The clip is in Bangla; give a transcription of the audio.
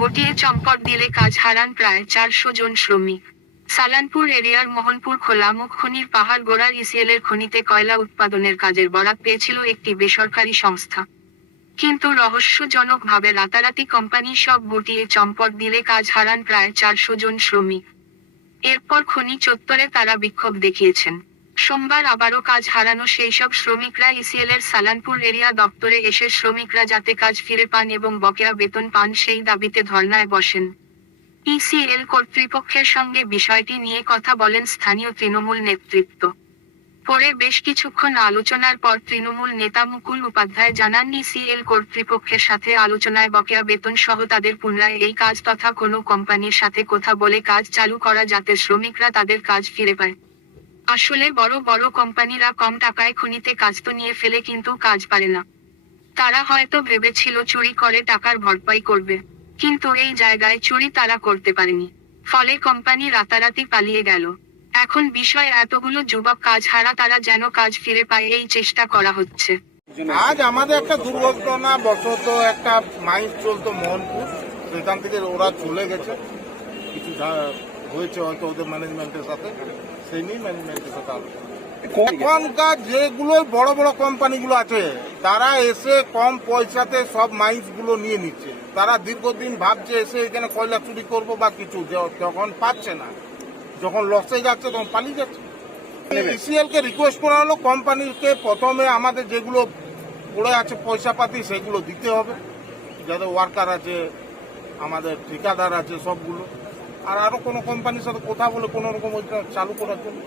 গটিয়ে চম্পট দিলে কাজ হারান প্রায় চারশো জন শ্রমিক। সালানপুর এরিয়ার মোহনপুর খোলামুখ খনির পাহাড় গোড়ার ইসিএলের খনিতে কয়লা উৎপাদনের কাজের বরাত পেয়েছিল একটি বেসরকারি সংস্থা। কিন্তু রহস্যজনকভাবে রাতারাতি কোম্পানি সব গুটিয়ে চম্পট দিলে কাজ হারান প্রায় চারশো জন শ্রমিক। এরপর খনি চত্বরে তারা বিক্ষোভ দেখিয়েছেন। সোমবার আবারও কাজ হারানো সেই সব শ্রমিকরা ইসিএল এর সালানপুর এরিয়া দপ্তরে এসে শ্রমিকরা যাতে কাজ ফিরে পান এবং বকেয়া বেতন পান সেই দাবিতে ধর্নায় বসেন। ইসিএল কর্তৃপক্ষের সঙ্গে বিষয়টি নিয়ে কথা বলেন স্থানীয় তৃণমূল নেতৃত্ব। পরে বেশ কিছুক্ষণ আলোচনার পর তৃণমূল নেতা মুকুল উপাধ্যায় জানান, ইসিএল কর্তৃপক্ষের সাথে আলোচনায় বকেয়া বেতন সহ তাদের পুনরায় এই কাজ তথা কোনো কোম্পানির সাথে কথা বলে কাজ চালু করা যাতে শ্রমিকরা তাদের কাজ ফিরে পায়। আসলে বড় বড় কোম্পানিরা কম টাকায় খনিতে কাজ তো নিয়ে ফেলে কিন্তু কাজ পারে না। তারা হয়তো ভেবেছিল চুরি করে টাকার ভরপাই করবে। কিন্তু এই জায়গায় চুরি তারা করতে পারেনি। ফলে কোম্পানি রাতারাতি পালিয়ে গেল। এখন বিষয় এতগুলো যুবক কাজ হারা তারা যেন কাজ ফিরে পায় এই চেষ্টা করা হচ্ছে। আজ আমাদের একটা দুর্ঘটনা, বশত একটা মাইন্ড চলতো মোহনপুর। সেখান থেকে ওরা চলে গেছে। কিছু হয়েছে হয়তো ওদের ম্যানেজমেন্টের সাথে সেই নিয়ে ম্যানেজমেন্টের সাথে আলোচনা। এখনকার যেগুলো বড় বড় কোম্পানিগুলো আছে তারা এসে কম পয়সাতে সব মাইন্সগুলো নিয়ে নিচ্ছে। তারা দীর্ঘদিন ভাবছে এসে এখানে কয়লা চুরি করব বা কিছু যখন পাচ্ছে না। যখন লসে যাচ্ছে তখন পালিয়ে যাচ্ছে। ইসিএল কে রিকোয়েস্ট করা হলো কোম্পানিকে প্রথমে আমাদের যেগুলো পড়ে আছে পয়সা পাতি সেগুলো দিতে হবে। যাদের ওয়ার্কার আছে আমাদের ঠিকাদার আছে সবগুলো। আর আরও কোনো কোম্পানির সাথে কথা বলে কোনো রকম চালু করার জন্য?